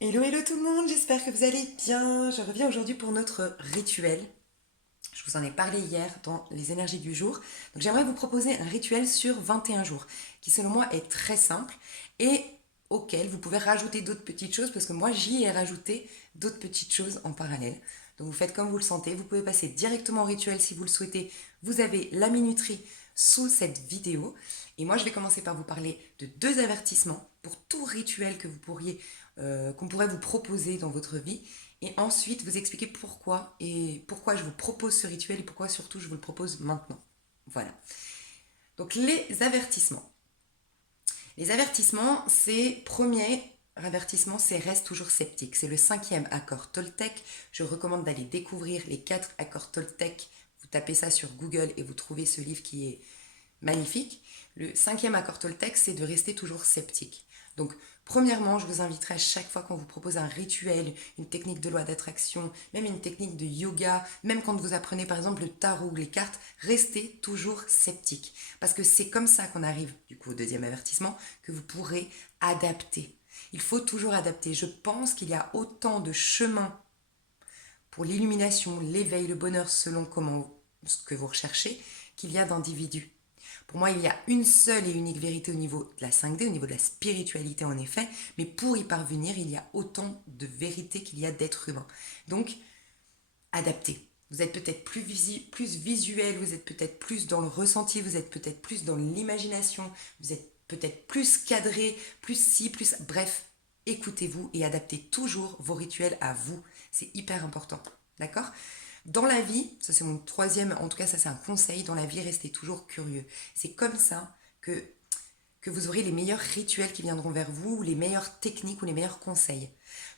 Hello, hello tout le monde, j'espère que vous allez bien. Je reviens aujourd'hui pour notre rituel. Je vous en ai parlé hier dans les énergies du jour. Donc j'aimerais vous proposer un rituel sur 21 jours qui selon moi est très simple et auquel vous pouvez rajouter d'autres petites choses parce que moi j'y ai rajouté d'autres petites choses en parallèle. Donc vous faites comme vous le sentez. Vous pouvez passer directement au rituel si vous le souhaitez. Vous avez la minuterie sous cette vidéo. Et moi je vais commencer par vous parler de deux avertissements pour tout rituel que vous pourriez, qu'on pourrait vous proposer dans votre vie et ensuite vous expliquer pourquoi et pourquoi je vous propose ce rituel et pourquoi surtout je vous le propose maintenant. Voilà. Donc les avertissements. Les avertissements, c'est premier avertissement, c'est reste toujours sceptique. C'est le cinquième accord Toltec. Je recommande d'aller découvrir les 4 accords Toltec. Vous tapez ça sur Google et vous trouvez ce livre qui est magnifique. Le cinquième accord Toltec, c'est de rester toujours sceptique. Donc, premièrement, je vous inviterai à chaque fois qu'on vous propose un rituel, une technique de loi d'attraction, même une technique de yoga, même quand vous apprenez par exemple le tarot ou les cartes, restez toujours sceptique. Parce que c'est comme ça qu'on arrive, du coup, au deuxième avertissement, que vous pourrez adapter. Il faut toujours adapter. Je pense qu'il y a autant de chemins pour l'illumination, l'éveil, le bonheur selon comment ce que vous recherchez qu'il y a d'individus. Pour moi, il y a une seule et unique vérité au niveau de la 5D, au niveau de la spiritualité en effet, mais pour y parvenir, il y a autant de vérités qu'il y a d'êtres humains. Donc, adaptez. Vous êtes peut-être plus visuel, vous êtes peut-être plus dans le ressenti, vous êtes peut-être plus dans l'imagination, vous êtes peut-être plus cadré, plus ci, plus... Bref, écoutez-vous et adaptez toujours vos rituels à vous. C'est hyper important. D'accord? Dans la vie, ça c'est mon troisième, en tout cas ça c'est un conseil, dans la vie, restez toujours curieux. C'est comme ça que vous aurez les meilleurs rituels qui viendront vers vous, ou les meilleures techniques ou les meilleurs conseils.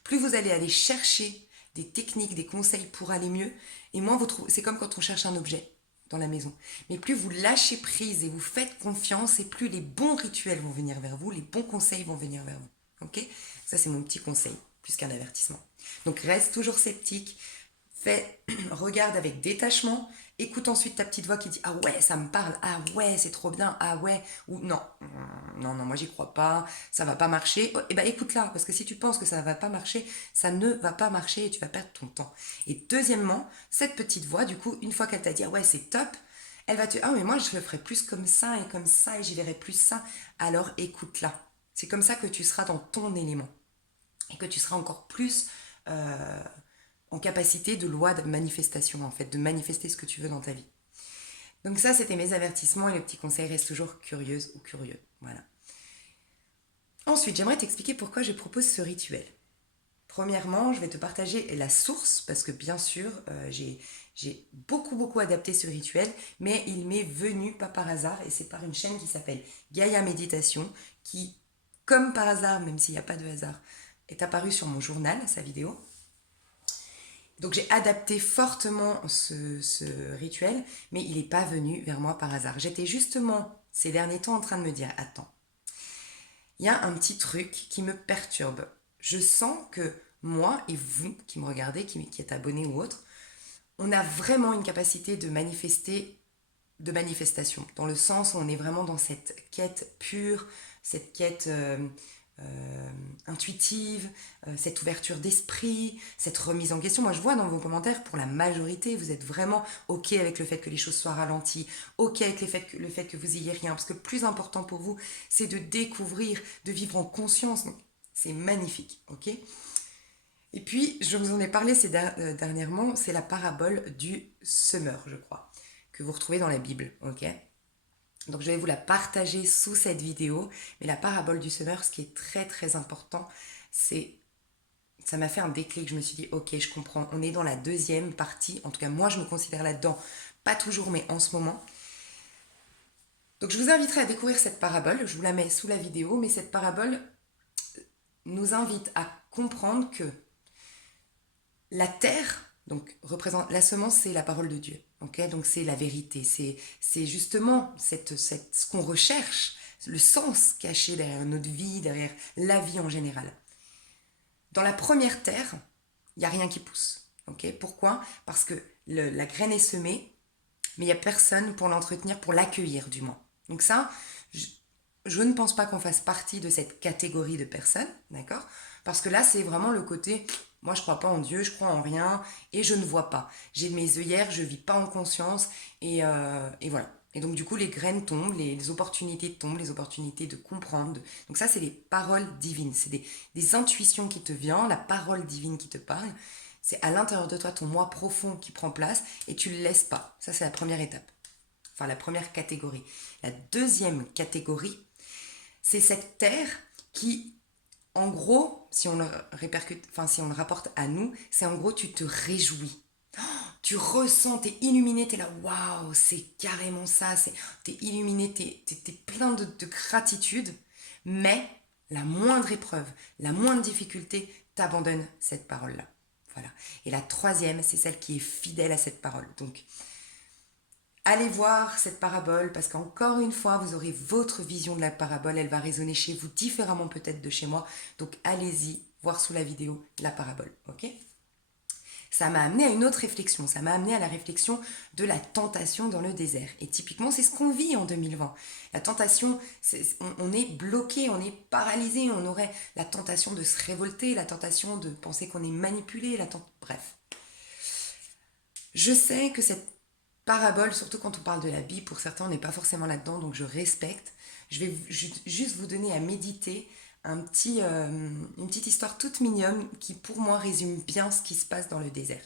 Plus vous allez aller chercher des techniques, des conseils pour aller mieux, et moins vous trouvez, c'est comme quand on cherche un objet dans la maison. Mais plus vous lâchez prise et vous faites confiance, et plus les bons rituels vont venir vers vous, les bons conseils vont venir vers vous. Ok? Ça c'est mon petit conseil, plus qu'un avertissement. Donc reste toujours sceptique, fais, regarde avec détachement, écoute ensuite ta petite voix qui dit ah ouais ça me parle, ah ouais c'est trop bien, ah ouais, ou non, non, non, moi j'y crois pas, ça va pas marcher, oh, et ben écoute-la, parce que si tu penses que ça va pas marcher, ça ne va pas marcher et tu vas perdre ton temps. Et deuxièmement, cette petite voix, du coup, une fois qu'elle t'a dit ah ouais c'est top, elle va te dire ah mais moi je le ferai plus comme ça et j'y verrai plus ça, alors écoute-la. C'est comme ça que tu seras dans ton élément et que tu seras encore plus en capacité de loi de manifestation, en fait, de manifester ce que tu veux dans ta vie. Donc ça, c'était mes avertissements et le petit conseil, reste toujours curieuse ou curieux. Voilà. Ensuite, j'aimerais t'expliquer pourquoi je propose ce rituel. Premièrement, je vais te partager la source, parce que bien sûr, j'ai beaucoup adapté ce rituel, mais il m'est venu pas par hasard, et c'est par une chaîne qui s'appelle Gaïa Méditation, qui, comme par hasard, même s'il n'y a pas de hasard, est apparue sur mon journal, sa vidéo. Donc j'ai adapté fortement ce rituel, mais il n'est pas venu vers moi par hasard. J'étais justement ces derniers temps en train de me dire, attends, il y a un petit truc qui me perturbe. Je sens que moi et vous qui me regardez, qui êtes abonnés ou autres, on a vraiment une capacité de manifester, de manifestation, dans le sens où on est vraiment dans cette quête pure, cette quête intuitive, cette ouverture d'esprit, cette remise en question. Moi, je vois dans vos commentaires, pour la majorité, vous êtes vraiment OK avec le fait que les choses soient ralenties, OK avec le fait que vous ayez rien, parce que le plus important pour vous, c'est de découvrir, de vivre en conscience. Donc, c'est magnifique, OK? Et puis, je vous en ai parlé dernièrement, c'est la parabole du semeur, je crois, que vous retrouvez dans la Bible, OK? Donc je vais vous la partager sous cette vidéo. Mais la parabole du semeur, ce qui est très important, c'est... Ça m'a fait un déclic, je me suis dit, ok, je comprends, on est dans la deuxième partie, en tout cas moi je me considère là-dedans, pas toujours, mais en ce moment. Donc je vous inviterai à découvrir cette parabole, je vous la mets sous la vidéo, mais cette parabole nous invite à comprendre que la terre, donc représente la semence, c'est la parole de Dieu. Okay, donc c'est la vérité, c'est justement ce qu'on recherche, le sens caché derrière notre vie, derrière la vie en général. Dans la première terre, il n'y a rien qui pousse. Okay, pourquoi? Parce que la graine est semée, mais il n'y a personne pour l'entretenir, pour l'accueillir du moins. Donc ça, je ne pense pas qu'on fasse partie de cette catégorie de personnes, d'accord? Parce que là, c'est vraiment le côté, moi je crois pas en Dieu, je crois en rien, et je ne vois pas. J'ai mes œillères, je vis pas en conscience, et voilà. Et donc du coup, les graines tombent, les opportunités tombent, les opportunités de comprendre. Donc ça, c'est les paroles divines, c'est des intuitions qui te viennent, la parole divine qui te parle. C'est à l'intérieur de toi ton moi profond qui prend place, et tu le laisses pas. Ça, c'est la première étape. Enfin, la première catégorie. La deuxième catégorie, c'est cette terre qui, en gros, si on le répercute, enfin si on le rapporte à nous, c'est en gros tu te réjouis. Tu ressens, t'es illuminé, t'es là, waouh, c'est carrément ça, t'es illuminé, t'es plein de gratitude, mais la moindre épreuve, la moindre difficulté t'abandonne cette parole-là. Voilà. Et la troisième, c'est celle qui est fidèle à cette parole. Donc, allez voir cette parabole parce qu'encore une fois, vous aurez votre vision de la parabole. Elle va résonner chez vous différemment peut-être de chez moi. Donc allez-y voir sous la vidéo la parabole. Ok? Ça m'a amené à une autre réflexion. Ça m'a amené à la réflexion de la tentation dans le désert. Et typiquement, c'est ce qu'on vit en 2020. La tentation, on est bloqué, on est paralysé. On aurait la tentation de se révolter, la tentation de penser qu'on est manipulé, bref. Je sais que cette parabole, surtout quand on parle de la Bible, pour certains on n'est pas forcément là-dedans, donc je respecte. Je vais juste vous donner à méditer une petite histoire toute mignonne qui pour moi résume bien ce qui se passe dans le désert.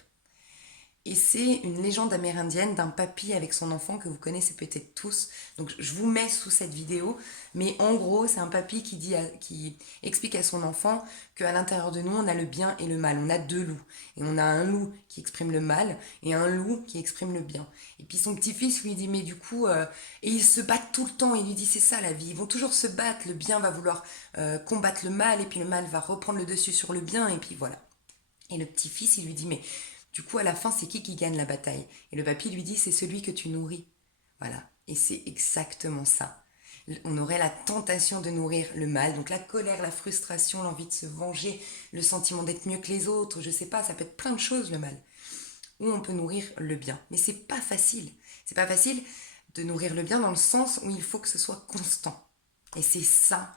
Et c'est une légende amérindienne d'un papy avec son enfant que vous connaissez peut-être tous. Donc je vous mets sous cette vidéo. Mais en gros, c'est un papy qui explique à son enfant qu'à l'intérieur de nous, on a le bien et le mal. On a deux loups. Et on a un loup qui exprime le mal et un loup qui exprime le bien. Et puis son petit-fils lui dit, mais du coup, et ils se battent tout le temps. Il lui dit, c'est ça la vie. Ils vont toujours se battre. Le bien va vouloir combattre le mal et puis le mal va reprendre le dessus sur le bien. Et puis voilà. Et le petit-fils, il lui dit, mais du coup, à la fin, c'est qui gagne la bataille? Et le papy lui dit, c'est celui que tu nourris. Voilà. Et c'est exactement ça. On aurait la tentation de nourrir le mal, donc la colère, la frustration, l'envie de se venger, le sentiment d'être mieux que les autres, je sais pas, ça peut être plein de choses le mal. Ou on peut nourrir le bien. Mais c'est pas facile. C'est pas facile de nourrir le bien dans le sens où il faut que ce soit constant. Et c'est ça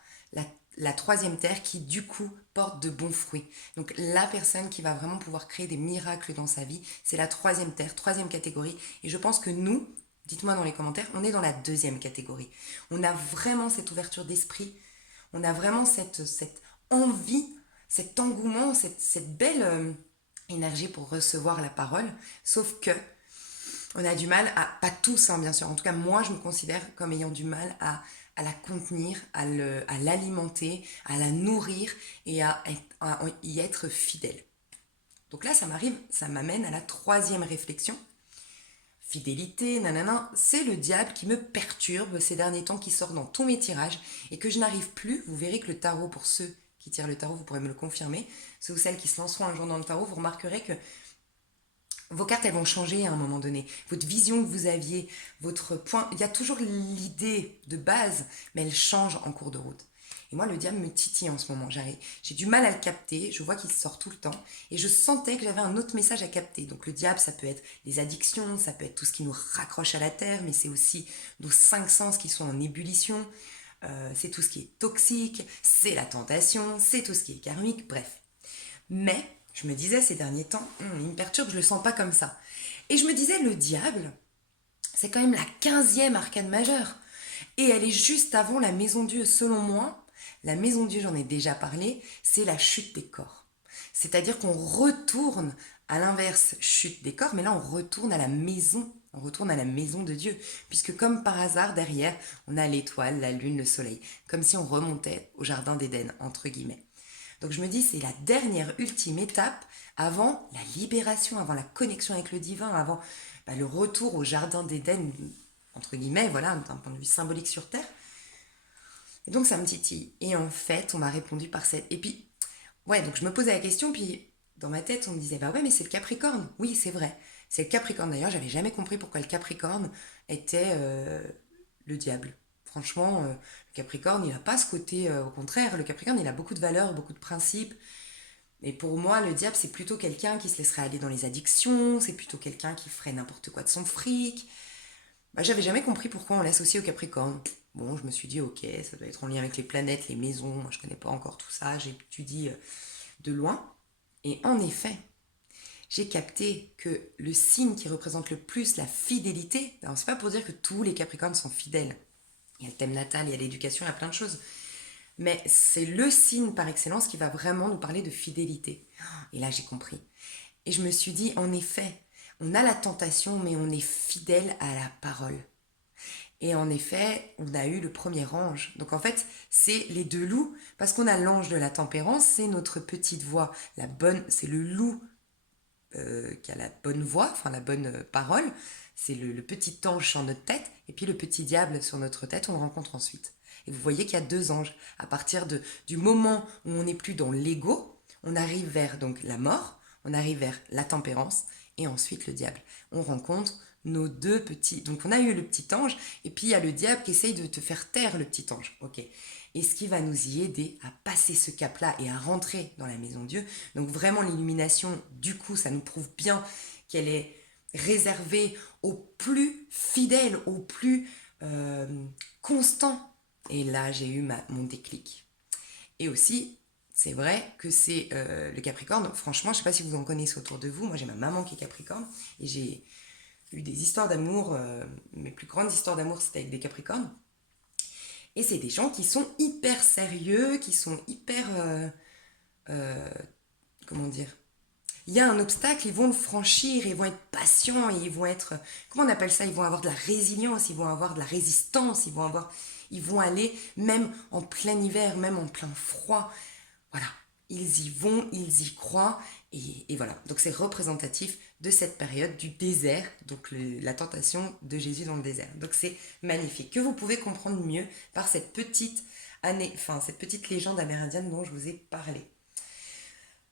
la troisième terre qui du coup porte de bons fruits. Donc la personne qui va vraiment pouvoir créer des miracles dans sa vie, c'est la troisième terre, troisième catégorie. Et je pense que nous, dites-moi dans les commentaires, on est dans la deuxième catégorie. On a vraiment cette ouverture d'esprit, on a vraiment cette envie, cet engouement, cette belle énergie pour recevoir la parole, sauf que on a du mal à, pas tous bien sûr, en tout cas moi je me considère comme ayant du mal à la contenir, à l'alimenter, à la nourrir et à y être fidèle. Donc là ça m'amène à la troisième réflexion. Fidélité, nanana, c'est le diable qui me perturbe ces derniers temps, qui sort dans tous mes tirages et que je n'arrive plus. Vous verrez que le tarot, pour ceux qui tirent le tarot, vous pourrez me le confirmer, ceux ou celles qui se lanceront un jour dans le tarot, vous remarquerez que vos cartes, elles vont changer à un moment donné. Votre vision que vous aviez, votre point, il y a toujours l'idée de base, mais elle change en cours de route. Et moi, le diable me titille en ce moment. J'ai du mal à le capter. Je vois qu'il sort tout le temps. Et je sentais que j'avais un autre message à capter. Donc le diable, ça peut être les addictions, ça peut être tout ce qui nous raccroche à la terre, mais c'est aussi nos cinq sens qui sont en ébullition. C'est tout ce qui est toxique, c'est la tentation, c'est tout ce qui est karmique, bref. Mais je me disais ces derniers temps, il me perturbe, je le sens pas comme ça. Et je me disais, le diable, c'est quand même la 15e arcane majeure. Et elle est juste avant la maison Dieu. Selon moi, la maison Dieu, j'en ai déjà parlé, c'est la chute des corps. C'est-à-dire qu'on retourne à l'inverse, chute des corps, mais là on retourne à la maison. On retourne à la maison de Dieu. Puisque comme par hasard, derrière, on a l'étoile, la lune, le soleil. Comme si on remontait au jardin d'Éden, entre guillemets. Donc je me dis, c'est la dernière ultime étape avant la libération, avant la connexion avec le divin, avant le retour au jardin d'Éden, entre guillemets, voilà, d'un point de vue symbolique sur Terre. Et donc ça me titille. Et en fait, on m'a répondu par cette... Et puis, ouais, donc je me posais la question, puis dans ma tête, on me disait, bah ouais, mais c'est le Capricorne. Oui, c'est vrai. C'est le Capricorne. D'ailleurs, j'avais jamais compris pourquoi le Capricorne était le diable. Franchement, le Capricorne, il n'a pas ce côté... au contraire, le Capricorne, il a beaucoup de valeurs, beaucoup de principes. Et pour moi, le diable, c'est plutôt quelqu'un qui se laisserait aller dans les addictions, c'est plutôt quelqu'un qui ferait n'importe quoi de son fric. Bah, j'avais jamais compris pourquoi on l'associe au Capricorne. Bon, je me suis dit, ok, ça doit être en lien avec les planètes, les maisons, moi je connais pas encore tout ça, j'étudie de loin. Et en effet, j'ai capté que le signe qui représente le plus la fidélité, alors c'est pas pour dire que tous les Capricornes sont fidèles, il y a le thème natal, il y a l'éducation, il y a plein de choses, mais c'est le signe par excellence qui va vraiment nous parler de fidélité. Et là j'ai compris. Et je me suis dit, en effet, on a la tentation, mais on est fidèle à la parole. Et en effet, on a eu le premier ange. Donc en fait, c'est les deux loups, parce qu'on a l'ange de la tempérance, c'est notre petite voix, la bonne, c'est le loup qui a la bonne voix, enfin la bonne parole, c'est le petit ange sur notre tête, et puis le petit diable sur notre tête, on le rencontre ensuite. Et vous voyez qu'il y a deux anges. À partir du moment où on n'est plus dans l'ego, on arrive vers donc la mort, on arrive vers la tempérance, et ensuite le diable. On rencontre nos deux petits... Donc on a eu le petit ange, et puis il y a le diable qui essaye de te faire taire le petit ange. Ok. Et ce qui va nous y aider à passer ce cap-là et à rentrer dans la maison de Dieu. Donc vraiment l'illumination, du coup, ça nous prouve bien qu'elle est réservée aux plus fidèles, aux plus constants. Et là, j'ai eu mon déclic. Et aussi, c'est vrai que c'est le Capricorne. Franchement, je ne sais pas si vous en connaissez autour de vous. Moi, j'ai ma maman qui est Capricorne et j'ai eu des histoires d'amour. Mes plus grandes histoires d'amour, c'était avec des Capricornes. Et c'est des gens qui sont hyper sérieux, qui sont hyper... comment dire? Il y a un obstacle, ils vont le franchir, ils vont être patients, et ils vont être... Comment on appelle ça? Ils vont avoir de la résilience, ils vont avoir de la résistance, ils vont aller même en plein hiver, même en plein froid. Voilà, ils y vont, ils y croient, et voilà. Donc c'est représentatif de cette période du désert, donc la tentation de Jésus dans le désert. Donc c'est magnifique, que vous pouvez comprendre mieux par cette petite cette petite légende amérindienne dont je vous ai parlé.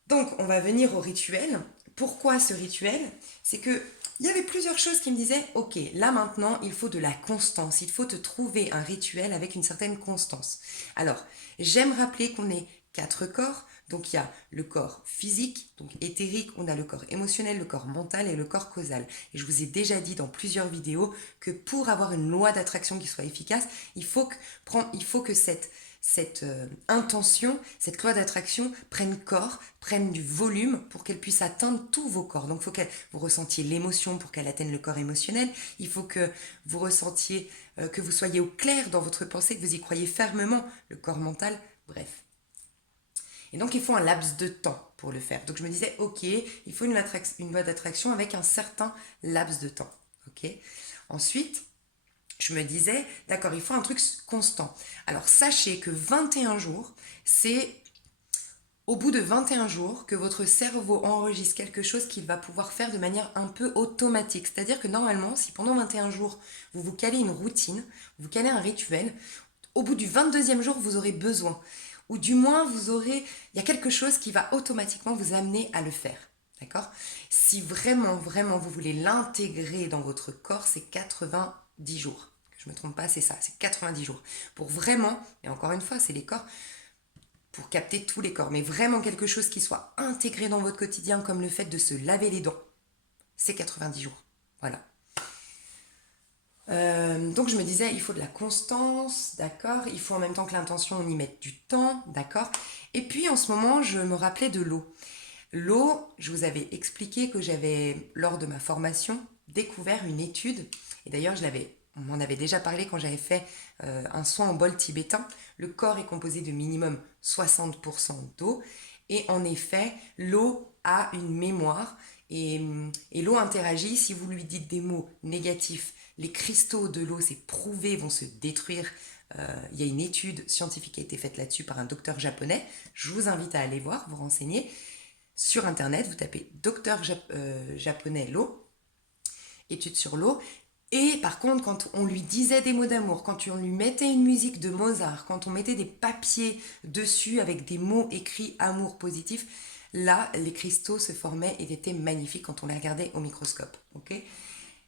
Donc on va venir au rituel. Pourquoi ce rituel? C'est que il y avait plusieurs choses qui me disaient, ok, là maintenant, il faut de la constance, il faut te trouver un rituel avec une certaine constance. Alors, j'aime rappeler qu'on est 4 corps, donc il y a le corps physique, donc éthérique, on a le corps émotionnel, le corps mental et le corps causal. Et je vous ai déjà dit dans plusieurs vidéos que pour avoir une loi d'attraction qui soit efficace, il faut que cette intention, cette loi d'attraction prenne corps, prenne du volume pour qu'elle puisse atteindre tous vos corps. Donc il faut que vous ressentiez l'émotion pour qu'elle atteigne le corps émotionnel. Il faut que vous ressentiez, que vous soyez au clair dans votre pensée, que vous y croyez fermement, le corps mental, bref. Et donc il faut un laps de temps pour le faire. Donc je me disais, ok, il faut une loi d'attraction avec un certain laps de temps. Ok. Ensuite, je me disais, d'accord, il faut un truc constant. Alors sachez que 21 jours, c'est au bout de 21 jours que votre cerveau enregistre quelque chose qu'il va pouvoir faire de manière un peu automatique. C'est-à-dire que normalement, si pendant 21 jours, vous vous calez une routine, vous calez un rituel, au bout du 22e jour, vous aurez besoin. Ou du moins, il y a quelque chose qui va automatiquement vous amener à le faire. D'accord? Si vraiment, vraiment, vous voulez l'intégrer dans votre corps, c'est 90 jours. Je ne me trompe pas, c'est ça, c'est 90 jours. Pour vraiment, et encore une fois, c'est les corps, pour capter tous les corps, mais vraiment quelque chose qui soit intégré dans votre quotidien, comme le fait de se laver les dents, c'est 90 jours. Voilà. Donc je me disais, il faut de la constance, d'accord. Il faut en même temps que l'intention, on y mette du temps, d'accord. Et puis en ce moment, je me rappelais de l'eau. L'eau, je vous avais expliqué que j'avais, lors de ma formation, découvert une étude, et d'ailleurs on m'en avait déjà parlé quand j'avais fait un soin en bol tibétain. Le corps est composé de minimum 60% d'eau, et en effet, l'eau a une mémoire, et l'eau interagit. Si vous lui dites des mots négatifs, les cristaux de l'eau, c'est prouvé, vont se détruire. Il y a une étude scientifique qui a été faite là-dessus par un docteur japonais. Je vous invite à aller voir, vous renseigner. Sur internet, vous tapez docteur japonais l'eau, étude sur l'eau. Et par contre, quand on lui disait des mots d'amour, quand on lui mettait une musique de Mozart, quand on mettait des papiers dessus avec des mots écrits amour positif, là, les cristaux se formaient et étaient magnifiques quand on les regardait au microscope. Okay,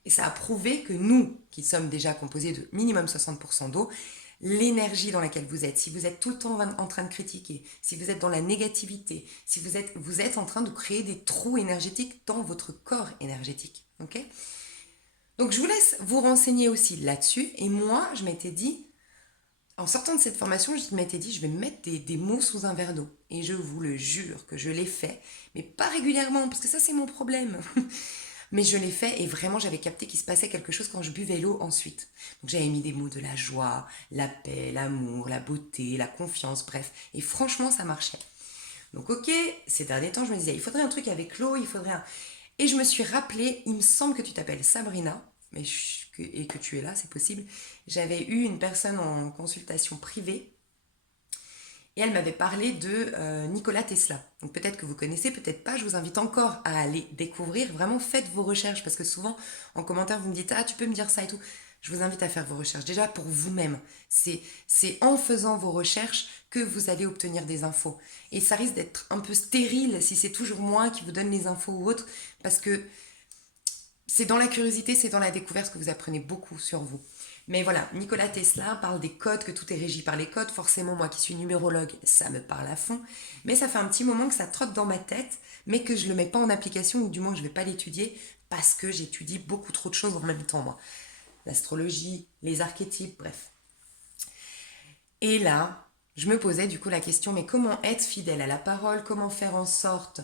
et ça a prouvé que nous, qui sommes déjà composés de minimum 60% d'eau, l'énergie dans laquelle vous êtes, si vous êtes tout le temps en train de critiquer, si vous êtes dans la négativité, si vous êtes en train de créer des trous énergétiques dans votre corps énergétique. Okay, donc je vous laisse vous renseigner aussi là-dessus. Et moi, je m'étais dit, En sortant de cette formation, je m'étais dit, je vais mettre des mots sous un verre d'eau. Et je vous le jure que je l'ai fait, mais pas régulièrement, parce que ça c'est mon problème. Mais je l'ai fait et vraiment j'avais capté qu'il se passait quelque chose quand je buvais l'eau ensuite. Donc j'avais mis des mots de la joie, la paix, l'amour, la beauté, la confiance, bref. Et franchement ça marchait. Donc ok, ces derniers temps je me disais, il faudrait un truc avec l'eau, il faudrait un... Et je me suis rappelé, il me semble que tu t'appelles Sabrina, et que tu es là, c'est possible. J'avais eu une personne en consultation privée et elle m'avait parlé de Nikola Tesla. Donc peut-être que vous connaissez, peut-être pas. Je vous invite encore à aller découvrir. Vraiment, faites vos recherches parce que souvent, en commentaire, vous me dites ah tu peux me dire ça et tout. Je vous invite à faire vos recherches. Déjà pour vous-même, c'est en faisant vos recherches que vous allez obtenir des infos. Et ça risque d'être un peu stérile si c'est toujours moi qui vous donne les infos ou autre, parce que c'est dans la curiosité, c'est dans la découverte que vous apprenez beaucoup sur vous. Mais voilà, Nikola Tesla parle des codes, que tout est régi par les codes. Forcément, moi qui suis numérologue, ça me parle à fond. Mais ça fait un petit moment que ça trotte dans ma tête, mais que je ne le mets pas en application, ou du moins je ne vais pas l'étudier, parce que j'étudie beaucoup trop de choses en même temps, moi. L'astrologie, les archétypes, bref. Et là, je me posais du coup la question, mais comment être fidèle à la parole? Comment faire en sorte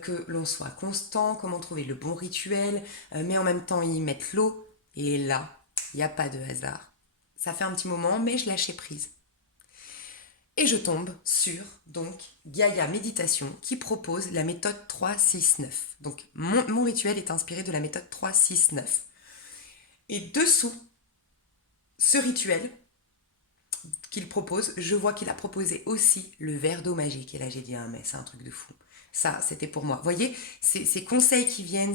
que l'on soit constant? Comment trouver le bon rituel? Mais en même temps y mettre l'eau. Et là, il n'y a pas de hasard. Ça fait un petit moment, mais je lâchais prise. Et je tombe sur donc Gaïa Méditation qui propose la méthode 3-6-9. Donc mon rituel est inspiré de la méthode 3-6-9. Et dessous ce rituel qu'il propose, je vois qu'il a proposé aussi le verre d'eau magique. Et là j'ai dit ah mais c'est un truc de fou. Ça, c'était pour moi. Vous voyez, ces conseils qui viennent,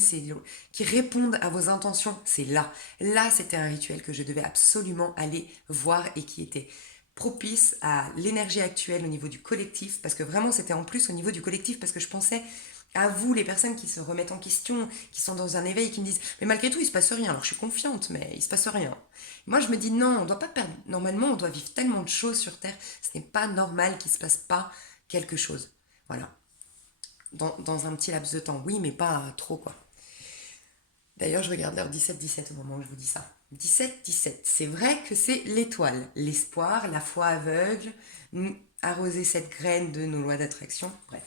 qui répondent à vos intentions, c'est là. Là, c'était un rituel que je devais absolument aller voir et qui était propice à l'énergie actuelle au niveau du collectif, parce que vraiment, c'était en plus au niveau du collectif, parce que je pensais à vous, les personnes qui se remettent en question, qui sont dans un éveil, qui me disent « Mais malgré tout, il se passe rien. » Alors, je suis confiante, mais il se passe rien. Moi, je me dis « Non, on doit pas perdre. Normalement, on doit vivre tellement de choses sur Terre. Ce n'est pas normal qu'il se passe pas quelque chose. » Voilà. Dans un petit laps de temps. Oui, mais pas trop, quoi. D'ailleurs, je regarde l'heure 17-17 au moment où je vous dis ça. 17-17. C'est vrai que c'est l'étoile, l'espoir, la foi aveugle, arroser cette graine de nos lois d'attraction, bref.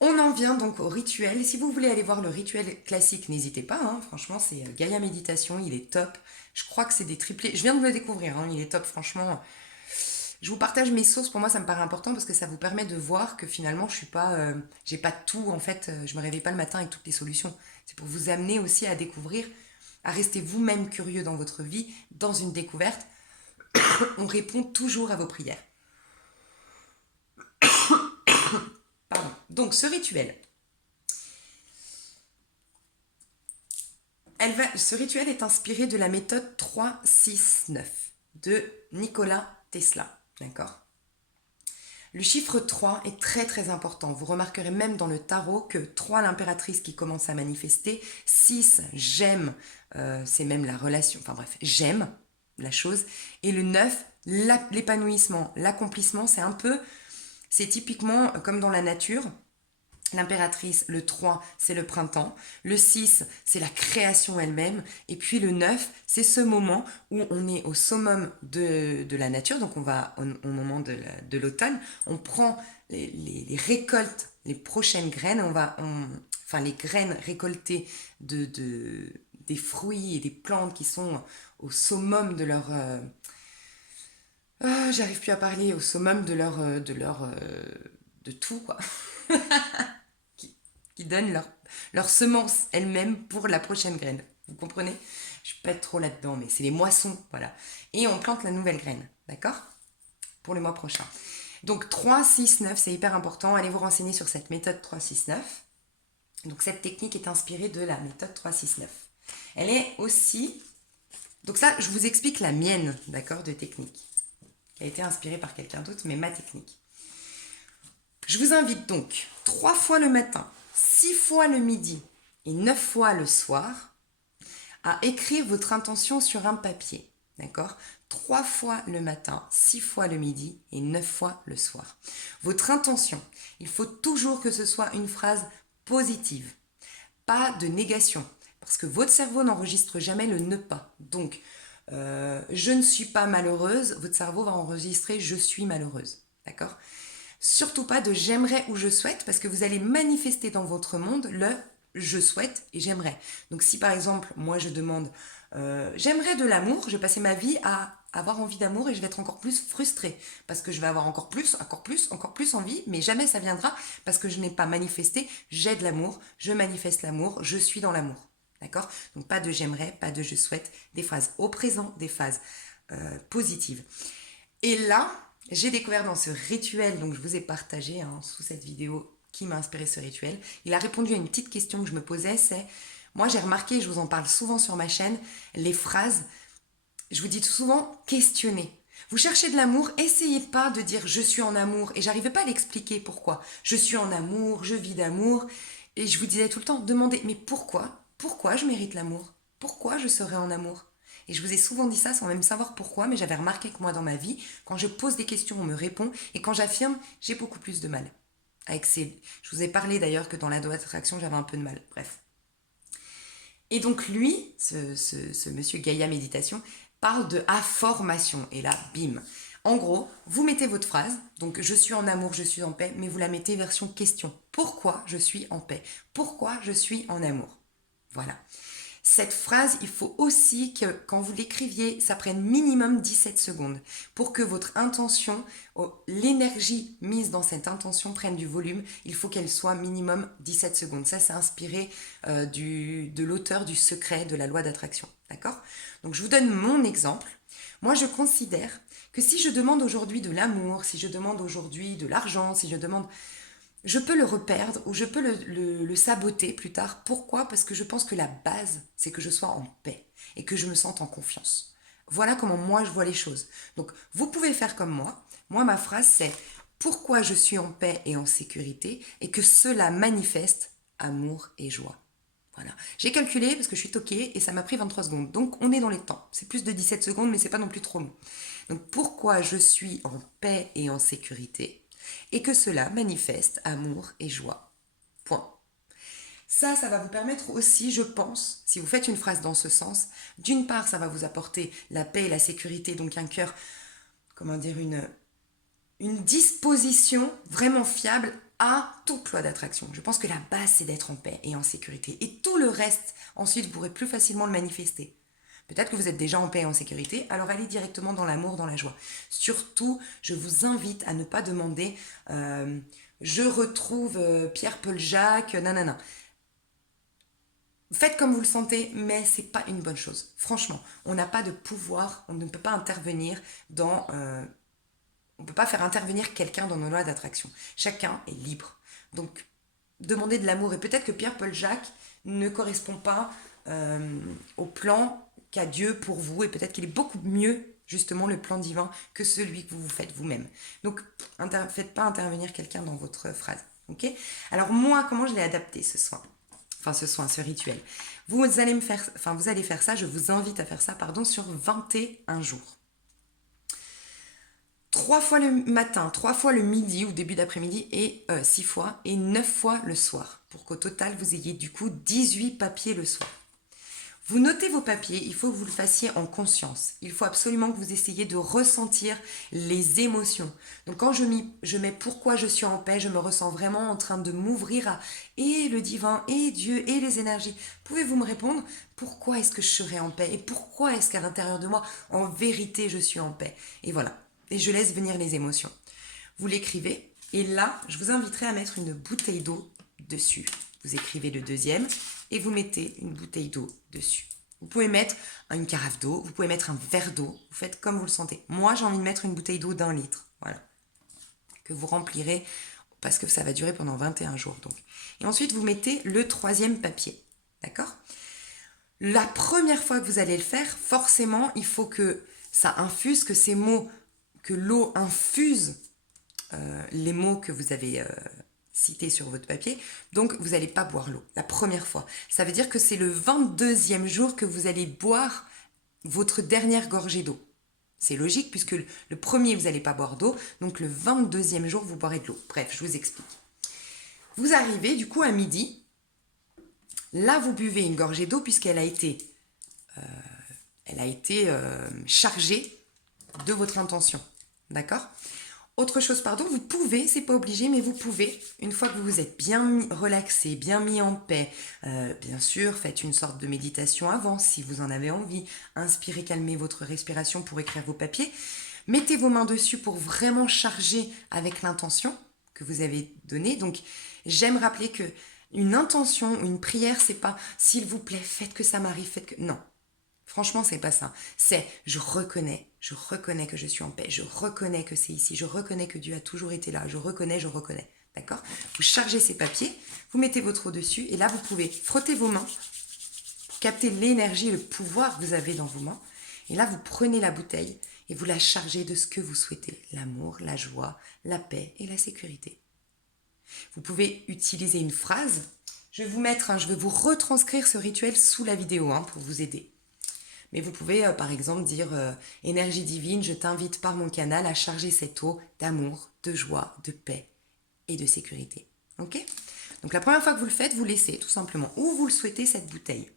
On en vient donc au rituel. Si vous voulez aller voir le rituel classique, n'hésitez pas. Hein. Franchement, c'est Gaïa Méditation, il est top. Je crois que c'est des triplés. Je viens de le découvrir, hein. Il est top, franchement. Je vous partage mes sources, pour moi ça me paraît important parce que ça vous permet de voir que finalement je suis pas, j'ai pas tout en fait, je me réveille pas le matin avec toutes les solutions. C'est pour vous amener aussi à découvrir, à rester vous-même curieux dans votre vie, dans une découverte. On répond toujours à vos prières. Pardon. Donc ce rituel, ce rituel est inspiré de la méthode 3-6-9 de Nikola Tesla. D'accord. Le chiffre 3 est très très important. Vous remarquerez même dans le tarot que 3, l'impératrice qui commence à manifester, 6, j'aime, c'est même la relation, enfin bref, j'aime la chose, et le 9, l'épanouissement, l'accomplissement, c'est typiquement comme dans la nature. L'impératrice, le 3, c'est le printemps. Le 6, c'est la création elle-même. Et puis le 9, c'est ce moment où on est au summum de la nature. Donc on va au moment de l'automne. On prend les récoltes, les prochaines graines. Enfin, les graines récoltées des fruits et des plantes qui sont au summum de leur... j'arrive plus à parler. Au summum de tout, quoi. Qui donnent leur semence elle-même pour la prochaine graine. Vous comprenez? Je ne vais pas être trop là-dedans, mais c'est les moissons, voilà. Et on plante la nouvelle graine, d'accord? Pour le mois prochain. Donc 3, 6, 9, c'est hyper important. Allez vous renseigner sur cette méthode 3, 6, 9. Donc cette technique est inspirée de la méthode 3, 6, 9. Elle est aussi... Donc ça, je vous explique la mienne, d'accord, de technique, qui a été inspirée par quelqu'un d'autre, mais ma technique. Je vous invite donc 3 fois le matin, 6 fois le midi et 9 fois le soir à écrire votre intention sur un papier. D'accord? 3 fois le matin, 6 fois le midi et 9 fois le soir. Votre intention, il faut toujours que ce soit une phrase positive, pas de négation, parce que votre cerveau n'enregistre jamais le ne pas. Donc, je ne suis pas malheureuse, votre cerveau va enregistrer je suis malheureuse. D'accord? Surtout pas de j'aimerais ou je souhaite, parce que vous allez manifester dans votre monde le je souhaite et j'aimerais. Donc si par exemple, moi je demande j'aimerais de l'amour, je vais passer ma vie à avoir envie d'amour et je vais être encore plus frustrée parce que je vais avoir encore plus envie, mais jamais ça viendra parce que je n'ai pas manifesté j'ai de l'amour, je manifeste l'amour, je suis dans l'amour. D'accord? Donc pas de j'aimerais, pas de je souhaite, des phrases au présent, des phases positives. Et là, j'ai découvert dans ce rituel, donc je vous ai partagé sous cette vidéo qui m'a inspiré ce rituel, il a répondu à une petite question que je me posais, c'est, moi j'ai remarqué, je vous en parle souvent sur ma chaîne, les phrases, je vous dis souvent, questionnez. Vous cherchez de l'amour, essayez pas de dire je suis en amour, et j'arrivais pas à l'expliquer pourquoi. Je suis en amour, je vis d'amour, et je vous disais tout le temps, demandez, mais pourquoi? Pourquoi je mérite l'amour? Pourquoi je serai en amour? Et je vous ai souvent dit ça sans même savoir pourquoi, mais j'avais remarqué que moi dans ma vie, quand je pose des questions, on me répond, et quand j'affirme, j'ai beaucoup plus de mal. Je vous ai parlé d'ailleurs que dans la loi d'attraction, j'avais un peu de mal. Bref. Et donc lui, ce monsieur Gaïa Méditation, parle de affirmation. Et là, bim. En gros, vous mettez votre phrase, donc je suis en amour, je suis en paix, mais vous la mettez version question. Pourquoi je suis en paix? Pourquoi je suis en amour? Voilà. Cette phrase, il faut aussi que quand vous l'écriviez, ça prenne minimum 17 secondes pour que votre intention, l'énergie mise dans cette intention prenne du volume. Il faut qu'elle soit minimum 17 secondes. Ça, c'est inspiré de l'auteur du secret de la loi d'attraction. D'accord? Donc, je vous donne mon exemple. Moi, je considère que si je demande aujourd'hui de l'amour, si je demande aujourd'hui de l'argent, si je demande je peux le reperdre ou je peux le saboter plus tard. Pourquoi? Parce que je pense que la base, c'est que je sois en paix et que je me sente en confiance. Voilà comment moi je vois les choses. Donc, vous pouvez faire comme moi. Moi, ma phrase, c'est pourquoi je suis en paix et en sécurité et que cela manifeste amour et joie. Voilà. J'ai calculé parce que je suis toquée et ça m'a pris 23 secondes. Donc, on est dans les temps. C'est plus de 17 secondes, mais c'est pas non plus trop long. Donc, pourquoi je suis en paix et en sécurité et que cela manifeste amour et joie. Point. Ça va vous permettre aussi, je pense, si vous faites une phrase dans ce sens, d'une part, ça va vous apporter la paix et la sécurité, donc un cœur, comment dire, une disposition vraiment fiable à toute loi d'attraction. Je pense que la base, c'est d'être en paix et en sécurité. Et tout le reste, ensuite, vous pourrez plus facilement le manifester. Peut-être que vous êtes déjà en paix et en sécurité, alors allez directement dans l'amour, dans la joie. Surtout, je vous invite à ne pas demander je retrouve Pierre-Paul Jacques, nanana. Faites comme vous le sentez, mais c'est pas une bonne chose. Franchement, on n'a pas de pouvoir, on ne peut pas intervenir dans... on ne peut pas faire intervenir quelqu'un dans nos lois d'attraction. Chacun est libre. Donc, demandez de l'amour. Et peut-être que Pierre-Paul Jacques ne correspond pas au plan qu'a Dieu pour vous. Et peut-être qu'il est beaucoup mieux, justement, le plan divin que celui que vous vous faites vous-même. Donc, faites pas intervenir quelqu'un dans votre phrase. Ok? Alors, moi, comment je l'ai adapté ce soin? Enfin, ce rituel. Vous allez faire ça, je vous invite à faire ça, sur 21 jours. 3 fois le matin, 3 fois le midi ou début d'après-midi et 6 fois et 9 fois le soir pour qu'au total vous ayez du coup 18 papiers le soir. Vous notez vos papiers, il faut que vous le fassiez en conscience. Il faut absolument que vous essayiez de ressentir les émotions. Donc quand je mets pourquoi je suis en paix, je me ressens vraiment en train de m'ouvrir à et le divin, et Dieu, et les énergies. Pouvez-vous me répondre pourquoi est-ce que je serai en paix et pourquoi est-ce qu'à l'intérieur de moi, en vérité, je suis en paix? Et voilà. Et je laisse venir les émotions. Vous l'écrivez et là, je vous inviterai à mettre une bouteille d'eau dessus. Vous écrivez le deuxième et vous mettez une bouteille d'eau dessus. Vous pouvez mettre une carafe d'eau, vous pouvez mettre un verre d'eau, vous faites comme vous le sentez. Moi, j'ai envie de mettre une bouteille d'eau d'1 litre, voilà, que vous remplirez parce que ça va durer pendant 21 jours. Donc. Et ensuite, vous mettez le troisième papier, d'accord? La première fois que vous allez le faire, forcément, il faut que ça infuse, que ces mots, que l'eau infuse les mots que vous avez cités sur votre papier. Donc, vous n'allez pas boire l'eau la première fois. Ça veut dire que c'est le 22e jour que vous allez boire votre dernière gorgée d'eau. C'est logique puisque le premier, vous n'allez pas boire d'eau. Donc, le 22e jour, vous boirez de l'eau. Bref, je vous explique. Vous arrivez du coup à midi. Là, vous buvez une gorgée d'eau puisqu'elle a été elle a été chargée de votre intention. D'accord? Autre chose, pardon, vous pouvez, c'est pas obligé, mais vous pouvez, une fois que vous vous êtes bien relaxé, bien mis en paix, bien sûr, faites une sorte de méditation avant si vous en avez envie. Inspirez, calmez votre respiration pour écrire vos papiers. Mettez vos mains dessus pour vraiment charger avec l'intention que vous avez donnée. Donc, j'aime rappeler que une intention, une prière, c'est pas s'il vous plaît, faites que ça m'arrive, faites que. Non. Franchement, c'est pas ça. C'est je reconnais que je suis en paix, je reconnais que c'est ici, je reconnais que Dieu a toujours été là, je reconnais. D'accord? Vous chargez ces papiers, vous mettez votre eau dessus et là, vous pouvez frotter vos mains pour capter l'énergie et le pouvoir que vous avez dans vos mains. Et là, vous prenez la bouteille et vous la chargez de ce que vous souhaitez. L'amour, la joie, la paix et la sécurité. Vous pouvez utiliser une phrase. Je vais vous retranscrire ce rituel sous la vidéo pour vous aider. Mais vous pouvez par exemple dire énergie divine, je t'invite par mon canal à charger cette eau d'amour, de joie, de paix et de sécurité. Ok? Donc la première fois que vous le faites, vous laissez tout simplement où vous le souhaitez cette bouteille.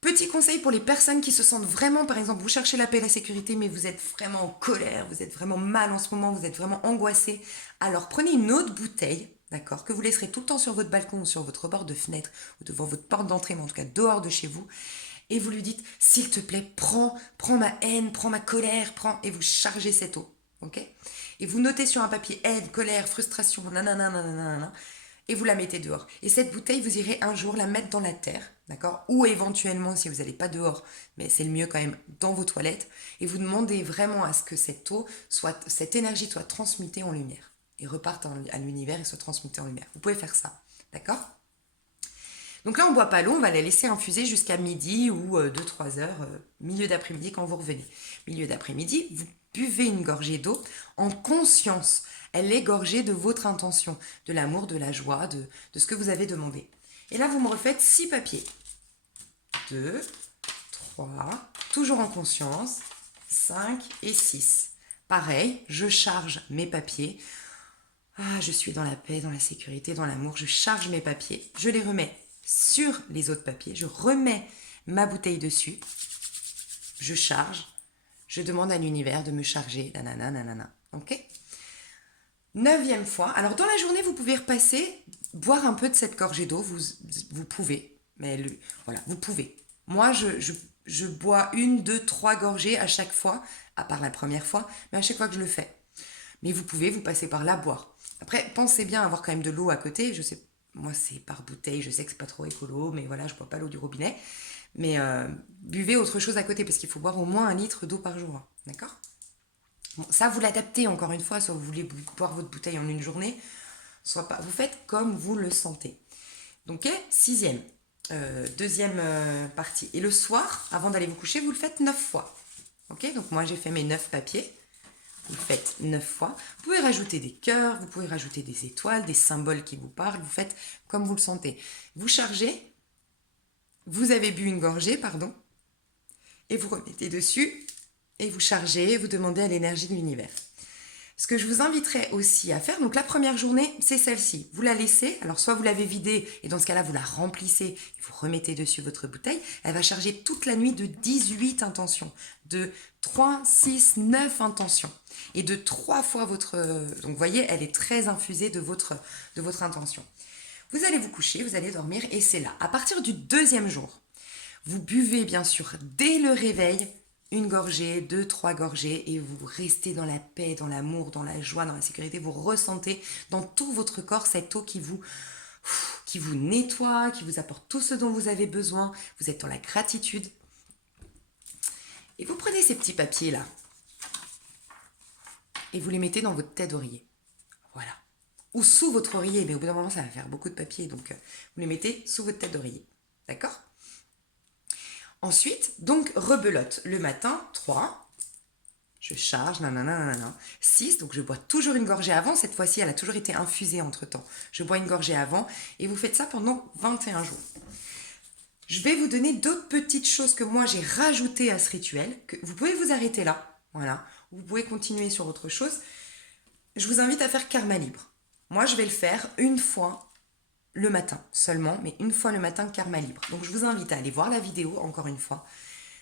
Petit conseil pour les personnes qui se sentent vraiment, par exemple, vous cherchez la paix et la sécurité, mais vous êtes vraiment en colère, vous êtes vraiment mal en ce moment, vous êtes vraiment angoissé. Alors prenez une autre bouteille, d'accord, que vous laisserez tout le temps sur votre balcon ou sur votre bord de fenêtre ou devant votre porte d'entrée, mais en tout cas dehors de chez vous. Et vous lui dites, s'il te plaît, prends ma haine, prends ma colère, et vous chargez cette eau, ok? Et vous notez sur un papier haine, colère, frustration, nanana, et vous la mettez dehors. Et cette bouteille, vous irez un jour la mettre dans la terre, d'accord? Ou éventuellement, si vous n'allez pas dehors, mais c'est le mieux quand même, dans vos toilettes, et vous demandez vraiment à ce que cette eau, cette énergie soit transmutée en lumière, et reparte à l'univers et soit transmutée en lumière. Vous pouvez faire ça, d'accord? Donc là, on ne boit pas l'eau, on va la laisser infuser jusqu'à midi ou 2-3 heures, milieu d'après-midi quand vous revenez. Milieu d'après-midi, vous buvez une gorgée d'eau en conscience. Elle est gorgée de votre intention, de l'amour, de la joie, de ce que vous avez demandé. Et là, vous me refaites 6 papiers. 2, 3, toujours en conscience, 5 et 6. Pareil, je charge mes papiers. Ah, je suis dans la paix, dans la sécurité, dans l'amour. Je charge mes papiers, je les remets sur les autres papiers, je remets ma bouteille dessus, je charge, je demande à l'univers de me charger, nanana, ok? 9e fois, alors dans la journée, vous pouvez repasser, boire un peu de cette gorgée d'eau, vous pouvez, voilà, vous pouvez. Moi, je bois 1, 2, 3 gorgées à chaque fois, à part la première fois, mais à chaque fois que je le fais. Mais vous pouvez, vous passez par là, boire. Après, pensez bien à avoir quand même de l'eau à côté, je sais. Moi, c'est par bouteille, je sais que c'est pas trop écolo, mais voilà, je bois pas l'eau du robinet. Mais buvez autre chose à côté, parce qu'il faut boire au moins 1 litre d'eau par jour. D'accord? Bon, ça, vous l'adaptez encore une fois, soit vous voulez boire votre bouteille en une journée, soit pas. Vous faites comme vous le sentez. Donc, 6e, 2e partie. Et le soir, avant d'aller vous coucher, vous le faites 9 fois. Ok? Donc, moi, j'ai fait mes 9 papiers. Vous le faites 9 fois. Vous pouvez rajouter des cœurs, vous pouvez rajouter des étoiles, des symboles qui vous parlent. Vous faites comme vous le sentez. Vous chargez. Vous avez bu une gorgée, pardon. Et vous remettez dessus. Et vous chargez. Vous demandez à l'énergie de l'univers. Ce que je vous inviterais aussi à faire, donc la première journée, c'est celle-ci. Vous la laissez, alors soit vous l'avez vidée, et dans ce cas-là, vous la remplissez, et vous remettez dessus votre bouteille. Elle va charger toute la nuit de 18 intentions, de 3, 6, 9 intentions, et de 3 fois votre... Donc vous voyez, elle est très infusée de votre intention. Vous allez vous coucher, vous allez dormir, et c'est là. À partir du 2e jour, vous buvez bien sûr dès le réveil, 1 gorgée, 2, 3 gorgées, et vous restez dans la paix, dans l'amour, dans la joie, dans la sécurité. Vous ressentez dans tout votre corps cette eau qui vous nettoie, qui vous apporte tout ce dont vous avez besoin. Vous êtes dans la gratitude. Et vous prenez ces petits papiers là et vous les mettez dans votre tête d'oreiller. Voilà. Ou sous votre oreiller, mais au bout d'un moment ça va faire beaucoup de papier, donc vous les mettez sous votre tête d'oreiller. D'accord ? Ensuite, donc, rebelote. Le matin, 3. Je charge, nanana. 6, donc je bois toujours une gorgée avant. Cette fois-ci, elle a toujours été infusée entre-temps. Je bois une gorgée avant et vous faites ça pendant 21 jours. Je vais vous donner d'autres petites choses que moi, j'ai rajoutées à ce rituel. Que vous pouvez vous arrêter là, voilà. Vous pouvez continuer sur autre chose. Je vous invite à faire karma libre. Moi, je vais le faire une fois le matin seulement, mais une fois le matin, karma libre. Donc je vous invite à aller voir la vidéo, encore une fois.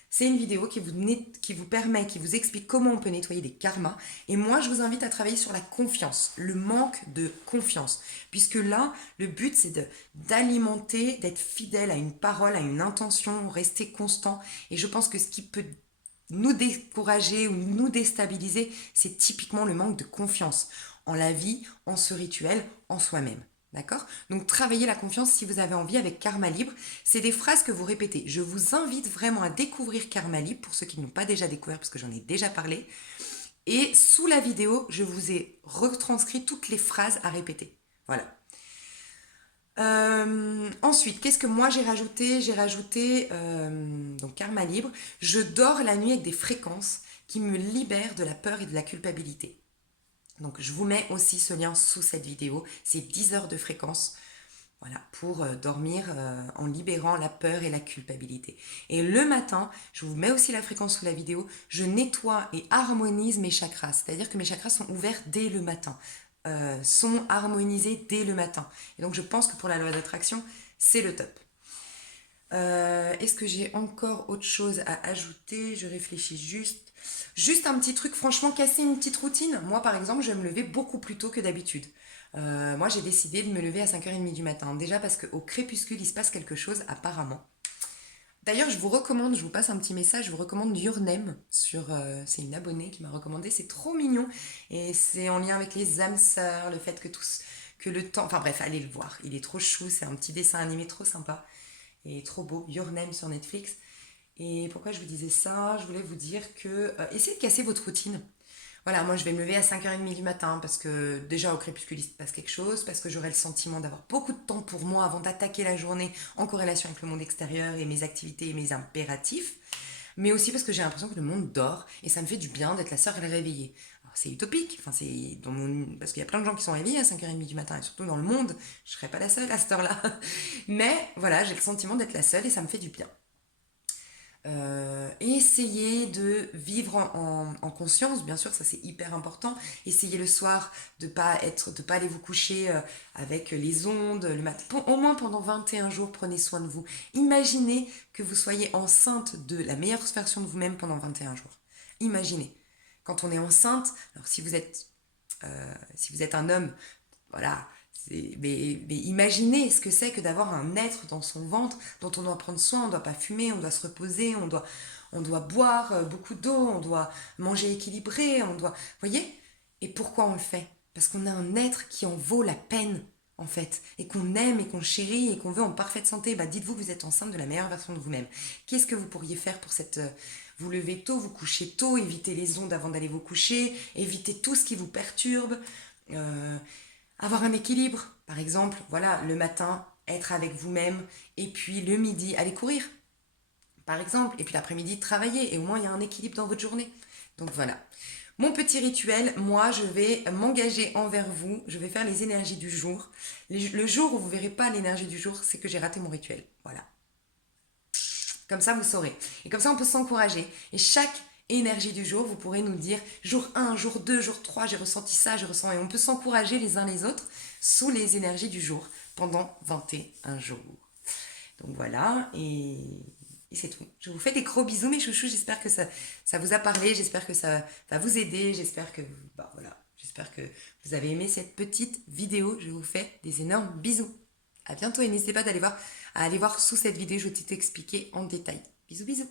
C'est une vidéo qui vous permet, qui vous explique comment on peut nettoyer des karmas. Et moi, je vous invite à travailler sur la confiance, le manque de confiance. Puisque là, le but, c'est d'alimenter, d'être fidèle à une parole, à une intention, rester constant. Et je pense que ce qui peut nous décourager ou nous déstabiliser, c'est typiquement le manque de confiance en la vie, en ce rituel, en soi-même. D'accord? Donc travaillez la confiance si vous avez envie avec Karma Libre. C'est des phrases que vous répétez. Je vous invite vraiment à découvrir Karma Libre pour ceux qui n'ont pas déjà découvert parce que j'en ai déjà parlé. Et sous la vidéo, je vous ai retranscrit toutes les phrases à répéter. Voilà. Ensuite, qu'est-ce que moi j'ai rajouté? J'ai rajouté donc Karma Libre. Je dors la nuit avec des fréquences qui me libèrent de la peur et de la culpabilité. Donc je vous mets aussi ce lien sous cette vidéo. C'est 10 heures de fréquence. Voilà, pour dormir en libérant la peur et la culpabilité. Et le matin, je vous mets aussi la fréquence sous la vidéo, je nettoie et harmonise mes chakras. C'est-à-dire que mes chakras sont ouverts dès le matin, sont harmonisés dès le matin. Et donc je pense que pour la loi d'attraction, c'est le top. Est-ce que j'ai encore autre chose à ajouter? Je réfléchis juste. Juste un petit truc, franchement, casser une petite routine. Moi, par exemple, je vais me lever beaucoup plus tôt que d'habitude. Moi, j'ai décidé de me lever à 5h30 du matin. Déjà parce qu'au crépuscule, il se passe quelque chose, apparemment. D'ailleurs, je vous recommande, je vous passe un petit message, je vous recommande Your Name sur... c'est une abonnée qui m'a recommandé, c'est trop mignon. Et c'est en lien avec les âmes sœurs, le fait que tous... que le temps... Enfin bref, allez le voir. Il est trop chou, c'est un petit dessin animé trop sympa. Et trop beau. Your Name sur Netflix. Et pourquoi je vous disais ça? Je voulais vous dire que... essayez de casser votre routine. Voilà, moi je vais me lever à 5h30 du matin parce que déjà au crépuscule il se passe quelque chose, parce que j'aurai le sentiment d'avoir beaucoup de temps pour moi avant d'attaquer la journée en corrélation avec le monde extérieur et mes activités et mes impératifs, mais aussi parce que j'ai l'impression que le monde dort et ça me fait du bien d'être la sœur réveillée. Alors, c'est utopique, enfin, parce qu'il y a plein de gens qui sont réveillés à 5h30 du matin et surtout dans le monde, je ne serai pas la seule à cette heure-là. Mais voilà, j'ai le sentiment d'être la seule et ça me fait du bien. Essayez de vivre en conscience, bien sûr, ça c'est hyper important. Essayez le soir de pas aller vous coucher avec les ondes le matin. Au moins pendant 21 jours, prenez soin de vous. Imaginez que vous soyez enceinte de la meilleure version de vous-même pendant 21 jours. Imaginez. Quand on est enceinte, alors si vous êtes un homme, voilà, mais imaginez ce que c'est que d'avoir un être dans son ventre dont on doit prendre soin, on ne doit pas fumer, on doit se reposer, on doit boire beaucoup d'eau, on doit manger équilibré, on doit... Voyez? Et pourquoi on le fait? Parce qu'on a un être qui en vaut la peine, en fait, et qu'on aime et qu'on chérit et qu'on veut en parfaite santé. Bah, dites-vous que vous êtes enceinte de la meilleure version de vous-même. Qu'est-ce que vous pourriez faire pour cette... vous levez tôt, vous couchez tôt, évitez les ondes avant d'aller vous coucher, évitez tout ce qui vous perturbe. Avoir un équilibre, par exemple, voilà, le matin, être avec vous-même, et puis le midi, aller courir, par exemple, et puis l'après-midi, travailler, et au moins il y a un équilibre dans votre journée. Donc voilà. Mon petit rituel, moi, je vais m'engager envers vous, je vais faire les énergies du jour. Le jour où vous ne verrez pas l'énergie du jour, c'est que j'ai raté mon rituel. Voilà. Comme ça, vous saurez. Et comme ça, on peut s'encourager. Et chaque énergie du jour, vous pourrez nous dire jour 1, jour 2, jour 3, j'ai ressenti ça, j'ai ressenti... Et on peut s'encourager les uns les autres sous les énergies du jour pendant 21 jours. Donc voilà, et c'est tout. Je vous fais des gros bisous mes chouchous, j'espère que ça vous a parlé, j'espère que ça va vous aider, j'espère que, bah voilà, j'espère que vous avez aimé cette petite vidéo. Je vous fais des énormes bisous. À bientôt et n'hésitez pas à aller voir sous cette vidéo, je vais tout expliquer en détail. Bisous bisous.